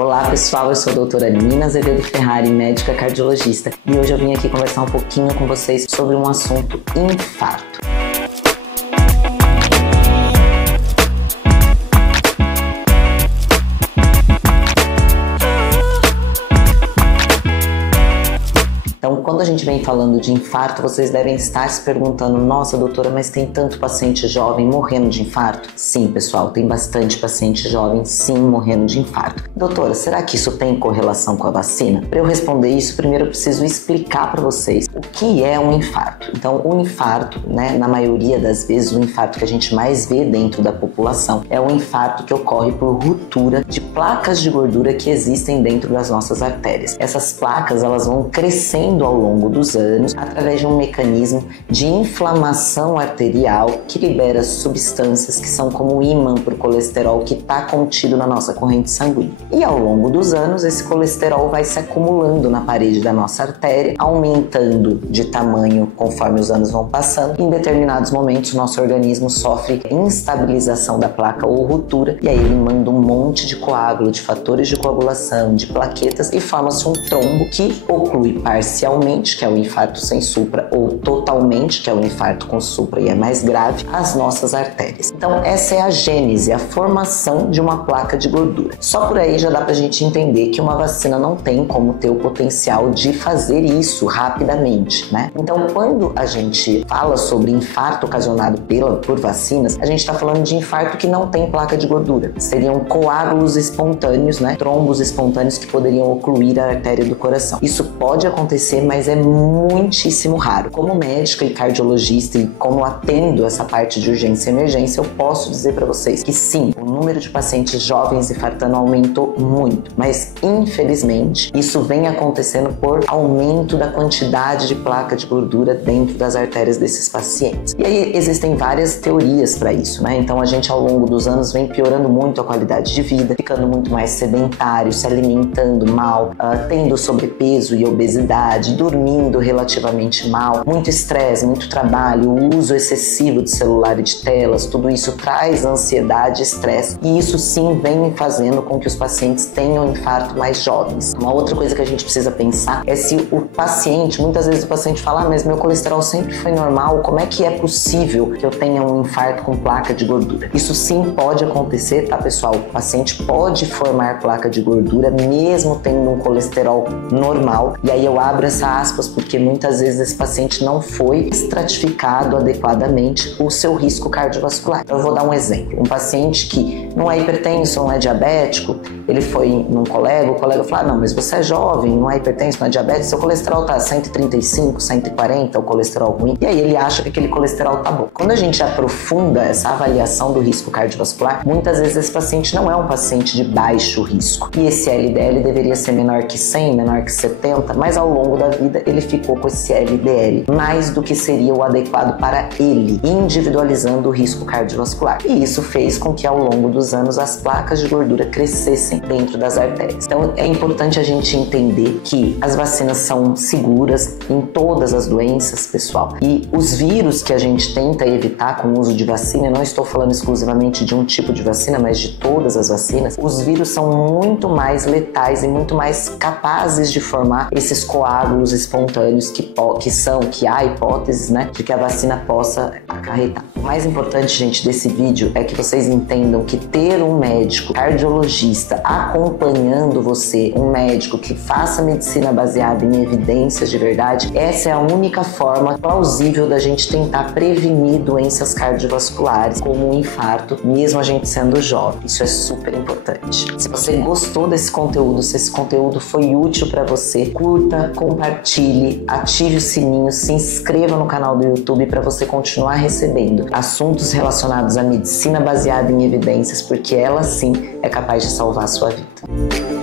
Olá pessoal, eu sou a doutora Nina Azevedo Ferrari, médica cardiologista, e hoje eu vim aqui conversar um pouquinho com vocês sobre um assunto infarto. Então, quando a gente vem falando de infarto, vocês devem estar se perguntando: nossa, doutora, mas tem tanto paciente jovem morrendo de infarto? Sim, pessoal, tem bastante paciente jovem, sim, morrendo de infarto. Doutora, será que isso tem correlação com a vacina? Para eu responder isso, primeiro eu preciso explicar para vocês o que é um infarto. Então, o infarto, na maioria das vezes, o infarto que a gente mais vê dentro da população é um infarto que ocorre por ruptura de placas de gordura que existem dentro das nossas artérias. Essas placas, elas vão crescendo ao longo dos anos através de um mecanismo de inflamação arterial que libera substâncias que são como ímã para o colesterol que está contido na nossa corrente sanguínea. E ao longo dos anos, esse colesterol vai se acumulando na parede da nossa artéria, aumentando de tamanho conforme os anos vão passando. Em determinados momentos, o nosso organismo sofre instabilização da placa ou ruptura, e aí ele manda um monte de coágulo, de fatores de coagulação, de plaquetas, e forma-se um trombo que oclui parcialmente, que é o infarto sem supra, ou totalmente, que é o infarto com supra e é mais grave, as nossas artérias. Então essa é a gênese, a formação de uma placa de gordura. Só por aí já dá pra gente entender que uma vacina não tem como ter o potencial de fazer isso rapidamente, Então quando a gente fala sobre infarto ocasionado por vacinas, a gente está falando de infarto que não tem placa de gordura. Seriam coágulos espontâneos, trombos espontâneos que poderiam ocluir a artéria do coração. Isso pode acontecer, mas é muitíssimo raro. Como médica e cardiologista e como atendo essa parte de urgência e emergência, eu posso dizer para vocês que sim, o número de pacientes jovens infartando aumentou muito, mas infelizmente isso vem acontecendo por aumento da quantidade de placa de gordura dentro das artérias desses pacientes. E aí existem várias teorias para isso, Então a gente ao longo dos anos vem piorando muito a qualidade de vida, ficando muito mais sedentário, se alimentando mal, tendo sobrepeso e obesidade, dormindo relativamente mal, muito estresse, muito trabalho, o uso excessivo de celular e de telas, tudo isso traz ansiedade e estresse, e isso sim vem fazendo com que os pacientes tenham infarto mais jovens. Uma outra coisa que a gente precisa pensar é se o paciente, muitas vezes o paciente fala: mas meu colesterol sempre foi normal, como é que é possível que eu tenha um infarto com placa de gordura? Isso sim pode acontecer, tá pessoal? O paciente pode formar placa de gordura mesmo tendo um colesterol normal, e aí eu abro essa aspas porque muitas vezes esse paciente não foi estratificado adequadamente o seu risco cardiovascular. Eu vou dar um exemplo. Um paciente que não é hipertenso, não é diabético, ele foi num colega, o colega falou: não, mas você é jovem, não é hipertenso, não é diabético, seu colesterol tá 135, 140, o colesterol ruim, e aí ele acha que aquele colesterol tá bom. Quando a gente aprofunda essa avaliação do risco cardiovascular, muitas vezes esse paciente não é um paciente de baixo risco, e esse LDL deveria ser menor que 100, menor que 70, mas ao longo da vida ele ficou com esse LDL mais do que seria o adequado para ele, individualizando o risco cardiovascular. E isso fez com que ao longo dos anos as placas de gordura crescessem dentro das artérias. Então é importante a gente entender que as vacinas são seguras em todas as doenças, pessoal, e os vírus que a gente tenta evitar com o uso de vacina, eu não estou falando exclusivamente de um tipo de vacina, mas de todas as vacinas, os vírus são muito mais letais e muito mais capazes de formar esses coágulos espontâneos que há hipóteses, de que a vacina possa acarretar. O mais importante, gente, desse vídeo é que vocês entendam que ter um médico cardiologista acompanhando você, um médico que faça medicina baseada em evidências de verdade, essa é a única forma plausível da gente tentar prevenir doenças cardiovasculares como o infarto, mesmo a gente sendo jovem. Isso é super importante. Se você gostou desse conteúdo, se esse conteúdo foi útil para você, curta, compartilhe, ative o sininho, se inscreva no canal do YouTube para você continuar recebendo assuntos relacionados à medicina baseada em evidências, porque ela sim é capaz de salvar a sua vida.